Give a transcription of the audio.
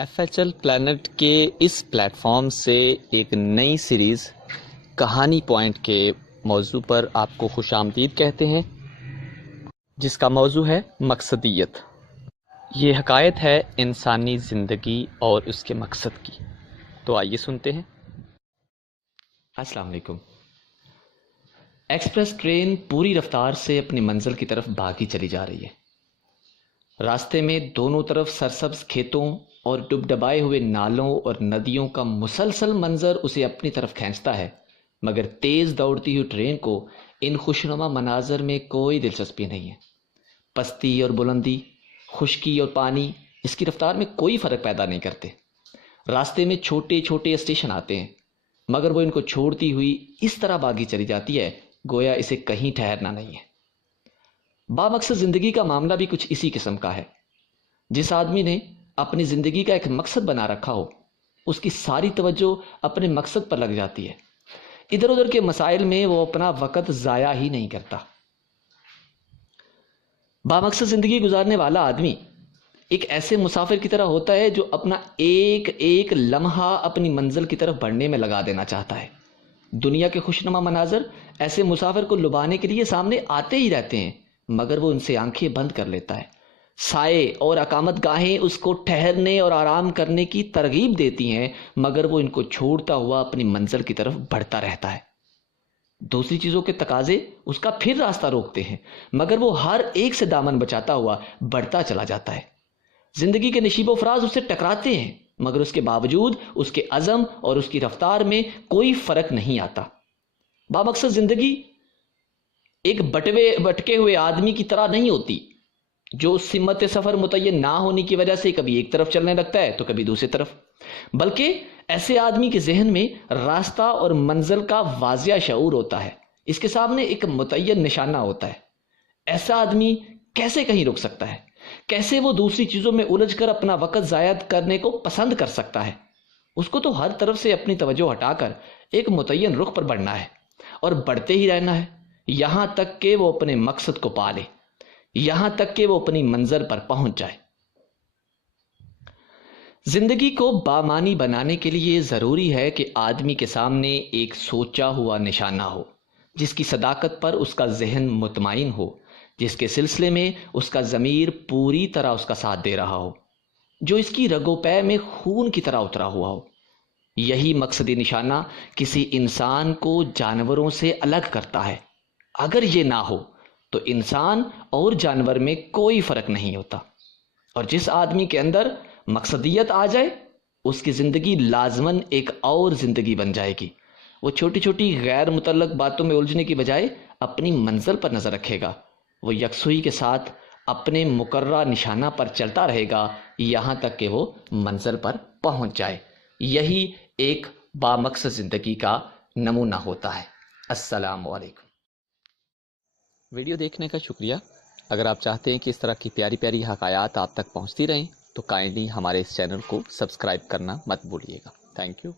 FHL plant کے اس plate form سے ایک نئی سیریز کہانی پوائنٹ کے موضوع پر آپ کو خوش آمدید کہتے ہیں، جس کا موضوع ہے مقصدیت۔ یہ حکایت ہے انسانی زندگی اور اس کے مقصد کی۔ تو آئیے سنتے ہیں۔ السلام علیکم۔ ایکسپریس ٹرین پوری رفتار سے اپنی منزل کی طرف بھاگی چلی جا رہی ہے۔ راستے میں دونوں طرف سرسبز کھیتوں اور ڈبڈبائے ہوئے نالوں اور ندیوں کا مسلسل منظر اسے اپنی طرف کھینچتا ہے، مگر تیز دوڑتی ہوئی ٹرین کو ان خوشنما مناظر میں کوئی دلچسپی نہیں ہے۔ پستی اور بلندی، خشکی اور پانی اس کی رفتار میں کوئی فرق پیدا نہیں کرتے۔ راستے میں چھوٹے چھوٹے اسٹیشن آتے ہیں، مگر وہ ان کو چھوڑتی ہوئی اس طرح باغی چلی جاتی ہے گویا اسے کہیں ٹھہرنا نہیں ہے۔ بامقصد زندگی کا معاملہ بھی کچھ اسی قسم کا ہے۔ جس آدمی نے اپنی زندگی کا ایک مقصد بنا رکھا ہو، اس کی ساری توجہ اپنے مقصد پر لگ جاتی ہے۔ ادھر ادھر کے مسائل میں وہ اپنا وقت ضائع ہی نہیں کرتا۔ بامقصد زندگی گزارنے والا آدمی ایک ایسے مسافر کی طرح ہوتا ہے جو اپنا ایک ایک لمحہ اپنی منزل کی طرف بڑھنے میں لگا دینا چاہتا ہے۔ دنیا کے خوشنما مناظر ایسے مسافر کو لبھانے کے لیے سامنے آتے ہی رہتے ہیں، مگر وہ ان سے آنکھیں بند کر لیتا ہے۔ سائے اور اقامت گاہیں اس کو ٹھہرنے اور آرام کرنے کی ترغیب دیتی ہیں، مگر وہ ان کو چھوڑتا ہوا اپنی منزل کی طرف بڑھتا رہتا ہے۔ دوسری چیزوں کے تقاضے اس کا پھر راستہ روکتے ہیں، مگر وہ ہر ایک سے دامن بچاتا ہوا بڑھتا چلا جاتا ہے۔ زندگی کے نشیب و فراز اس سے ٹکراتے ہیں، مگر اس کے باوجود اس کے عزم اور اس کی رفتار میں کوئی فرق نہیں آتا۔ بامقصد زندگی ایک بٹکے ہوئے آدمی کی طرح نہیں ہوتی، جو سمت سفر متعین نہ ہونے کی وجہ سے کبھی ایک طرف چلنے لگتا ہے تو کبھی دوسری طرف، بلکہ ایسے آدمی کے ذہن میں راستہ اور منزل کا واضح شعور ہوتا ہے۔ اس کے سامنے ایک متعین نشانہ ہوتا ہے۔ ایسا آدمی کیسے کہیں رک سکتا ہے؟ کیسے وہ دوسری چیزوں میں الجھ کر اپنا وقت ضائع کرنے کو پسند کر سکتا ہے؟ اس کو تو ہر طرف سے اپنی توجہ ہٹا کر ایک متعین رخ پر بڑھنا ہے اور بڑھتے ہی رہنا ہے، یہاں تک کہ وہ اپنے مقصد کو پا لے، یہاں تک کہ وہ اپنی منزل پر پہنچ جائے۔ زندگی کو بامانی بنانے کے لیے ضروری ہے کہ آدمی کے سامنے ایک سوچا ہوا نشانہ ہو، جس کی صداقت پر اس کا ذہن مطمئن ہو، جس کے سلسلے میں اس کا ضمیر پوری طرح اس کا ساتھ دے رہا ہو، جو اس کی رگ و پے میں خون کی طرح اترا ہوا ہو۔ یہی مقصدی نشانہ کسی انسان کو جانوروں سے الگ کرتا ہے۔ اگر یہ نہ ہو تو انسان اور جانور میں کوئی فرق نہیں ہوتا۔ اور جس آدمی کے اندر مقصدیت آ جائے، اس کی زندگی لازماً ایک اور زندگی بن جائے گی۔ وہ چھوٹی چھوٹی غیر متعلق باتوں میں الجھنے کی بجائے اپنی منزل پر نظر رکھے گا۔ وہ یکسوئی کے ساتھ اپنے مقررہ نشانہ پر چلتا رہے گا، یہاں تک کہ وہ منزل پر پہنچ جائے۔ یہی ایک بامقصد زندگی کا نمونہ ہوتا ہے۔ السلام علیکم۔ ویڈیو دیکھنے کا شکریہ۔ اگر آپ چاہتے ہیں کہ اس طرح کی پیاری پیاری حکایات آپ تک پہنچتی رہیں تو کائنڈلی ہمارے اس چینل کو سبسکرائب کرنا مت بھولیے گا۔ Thank you.